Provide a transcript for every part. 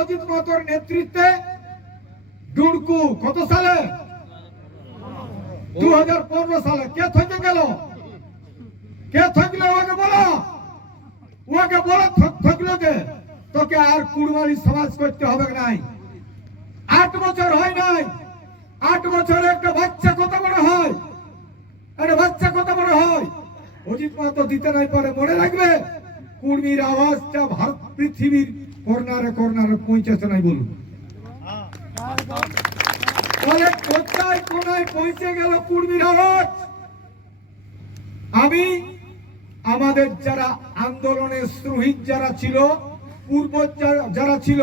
অজিত মাহাতোর নেতৃত্বে ডুড়কু কত সালে 2015 সালে কে থেকে গেল, কে থাকলো ওকে বলো, ওকে বলো থাকলো যে তোকে আর কুড়মালি সমাজ করতে হবে নাই। 8 বছর হয় নাই, 8 বছরে একটা বাচ্চা কত বড় হয়, একটা বাচ্চা কত বড় হয়। অজিত মাহাতো দিতে নাই পারে, মনে রাখবে কুর্মীর আওয়াজটা ভারত পৃথিবীর কর্নারে কর্নারে পৌঁছেছে নাই বলুন। তাহলে কোথায় কোনায় পৌঁছে গেল কুর্মীর আওয়াজ। আমি আমাদের যারা আন্দোলনের শহীদ যারা ছিল, পূর্ব যারা ছিল,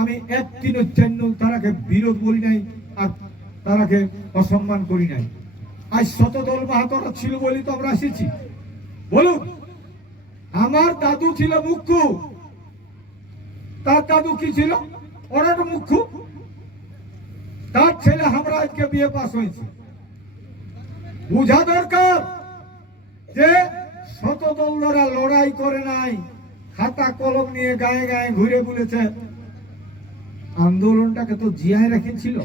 আমি একদিনও জন্য তারাকে বিরোধ বলি নাই আর তারাকে অসম্মান করি নাই। আজ শতদল মাহাতোরা ছিল বলি তো আমরা এসেছি। বলুন, আমার দাদু ছিল মুখ্যু, তার দাদু কি ছিল, ওরা মুখ্যু, তার ছেলে আমরা আজকে বিয়ে পাস হয়েছে। বুঝা দরকার যে শতদলরা লড়াই করে নাই, খাতা কলম নিয়ে গায়ে গায়ে ঘুরে বলেছে। আন্দোলনটাকে তো জিয়ায় রেখেছিল।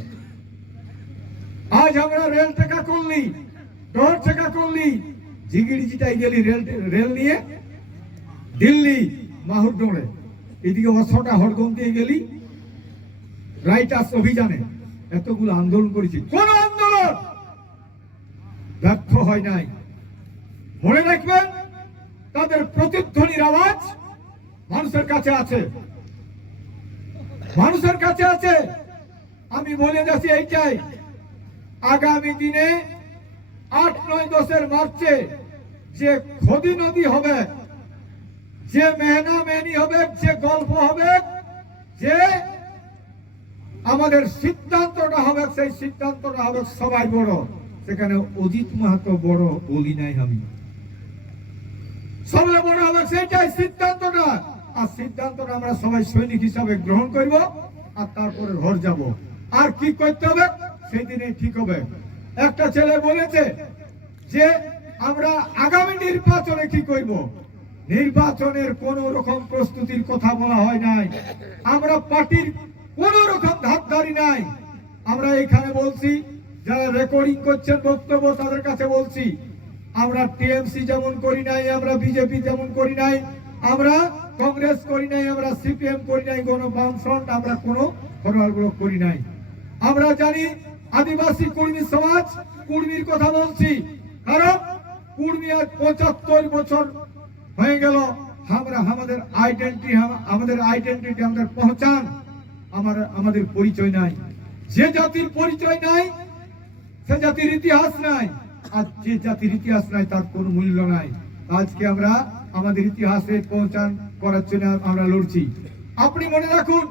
আজ আমরা রেল টেকা করলি, ডর টেকা করলি, জিগিড়ি জিটাই গেলি রেল নিয়ে দিল্লি মাহুর ডোরে, এদিকে 100টা হড়গম দিয়ে গেলি রাইটার্স অভিযানে। এতগুলো আন্দোলন করেছি, কোন আন্দোলন ব্যর্থ হয় নাই। মনে রাখবেন, তাদের প্রতিধ্বনির আওয়াজ মানুষের কাছে আছে, মানুষের কাছে আছে। আমি বলে যাচ্ছি এইটাই, আগামী দিনে 8, 9, 10 মার্চে যে খদি নদী হবে, যে মেহনা মেহনি হবে, যে গল্প হবে, যে আমাদের সিদ্ধান্তটা হবে, সেই সিদ্ধান্তটা হবে সবাই বড়। সেখানে অজিত মাহাতো বড় বলি নাই আমি, সবাই বড় হবে সেইটাই সিদ্ধান্তটা। আর সিদ্ধান্তটা আমরা সবাই সৈনিক হিসাবে গ্রহণ করব, আর তারপরে ঘর যাব। আর কি করতে হবে সেই দিনে ঠিক হবে। একটা ছেলে বলেছে যে আমরা আগামী নির্বাচনে কি করব। নির্বাচনের কোন রকম প্রস্তুতির কথা বলা হয় নাই, আমরা পার্টির কোন রকম ধারধারি নাই। আমরা এখানে বলছি, যারা রেকর্ডিং করছেন বক্তব্য তাদের কাছে বলছি, আমরা টিএমসি যেমন করি নাই, আমরা বিজেপি যেমন করি নাই, আমরা কংগ্রেস করি নাই, আমরা সিপিএম করি নাই, কোন বামফ্রন্ট আমরা কোনো ফরওয়ার্ডগুলো করি নাই। আমরা জানি আদিবাসী কুর্মী সমাজ, কুর্মীর কথা বলছি, কারণ কুর্মী আজ 75 বছর হয়ে গেল। আমরা আমাদের আইডেন্টিটি, আমাদের পহচান, আমাদের পরিচয় নাই। যে জাতির পরিচয় নাই সে জাতির ইতিহাস নাই, আর যে জাতির ইতিহাস নাই তার কোনো মূল্য নাই। আজকে আমরা আমাদের ইতিহাসে পহচান করার জন্য আমরা লড়ছি। আপনি মনে রাখুন,